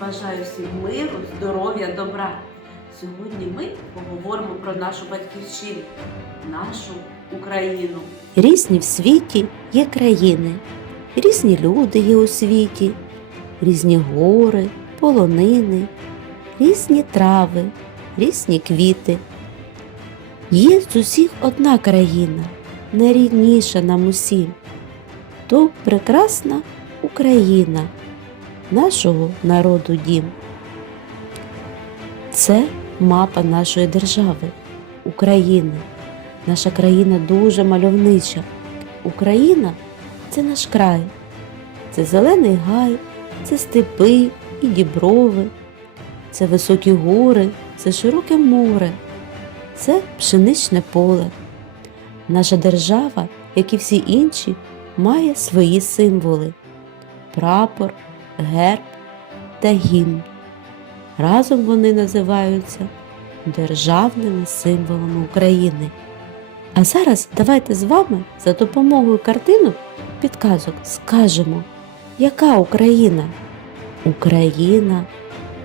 бажаю всім миру, здоров'я, добра. Сьогодні ми поговоримо про нашу батьківщину, нашу Україну. Різні в світі є країни, різні люди є у світі, різні гори, полонини, різні трави, різні квіти. Є з усіх одна країна, найрідніша нам усім. То прекрасна Україна, нашого народу дім. Це мапа нашої держави, України. Наша країна дуже мальовнича. Україна це наш край, це зелений гай, це степи і діброви, це високі гори, це широке море, це пшеничне поле. Наша держава, як і всі інші, має свої символи: прапор, герб та гімн. Разом вони називаються державними символами України. А зараз давайте з вами за допомогою картинок підказок скажемо, яка Україна? Україна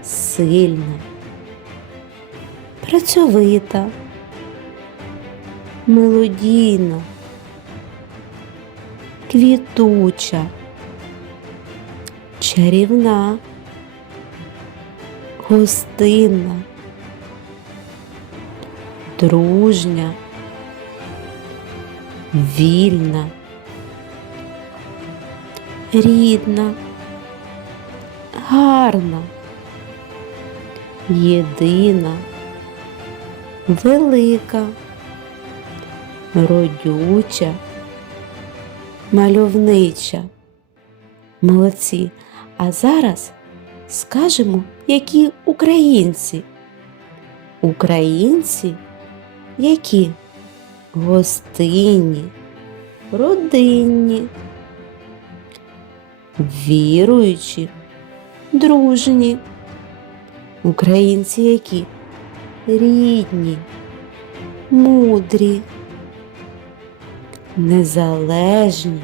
сильна, працьовита, мелодійна, квітуча, чарівна, гостинна, дружня вільна, рідна, гарна, єдина, велика, родюча, мальовнича. Молодці. А зараз скажемо, які українці. Українці які? гостинні, родинні, віруючі, дружні. Українці які рідні, мудрі, незалежні,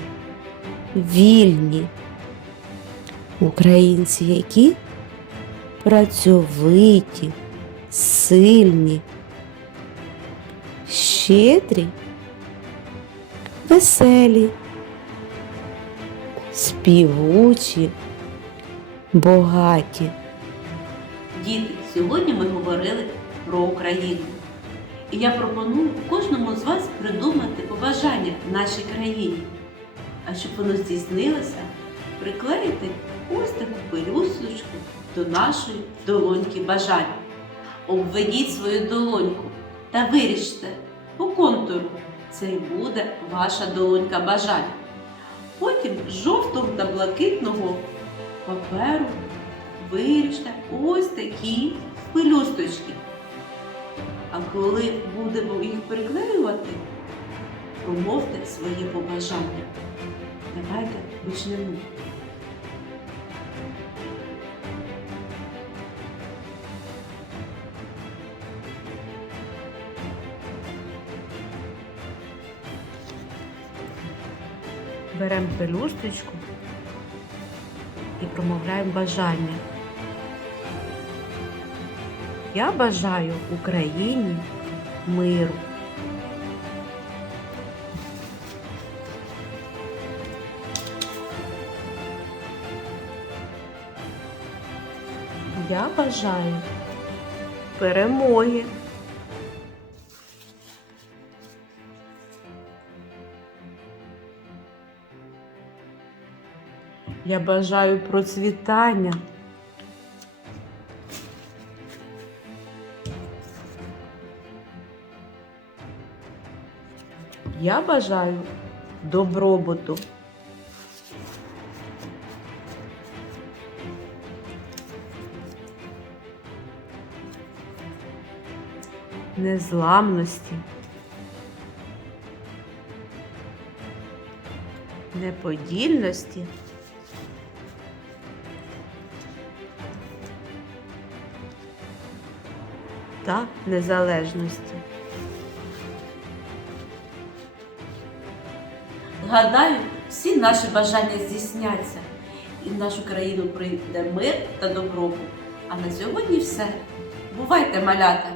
вільні. Українці які працьовиті, сильні щедрі, веселі, співучі, богаті. Діти, сьогодні ми говорили про Україну. І я пропоную кожному з вас придумати побажання нашій країні. А щоб воно здійснилося, приклеїти до нашої долоньки бажань. Обведіть свою долоньку та виріште по контуру. Це і буде ваша долонька бажань. Потім з жовтого та блакитного паперу виріжте ось такі пелюсточки. А коли будемо їх приклеювати, промовте своє побажання. Давайте почнемо. Беремо пелюсточку і промовляємо бажання. Я бажаю Україні миру. Я бажаю перемоги. Я бажаю процвітання. Я бажаю добробуту. Незламності. Неподільності. Та незалежності. Гадаю, всі наші бажання здійсняться, і в нашу країну прийде мир та добробут. А на сьогодні все. Бувайте, малята!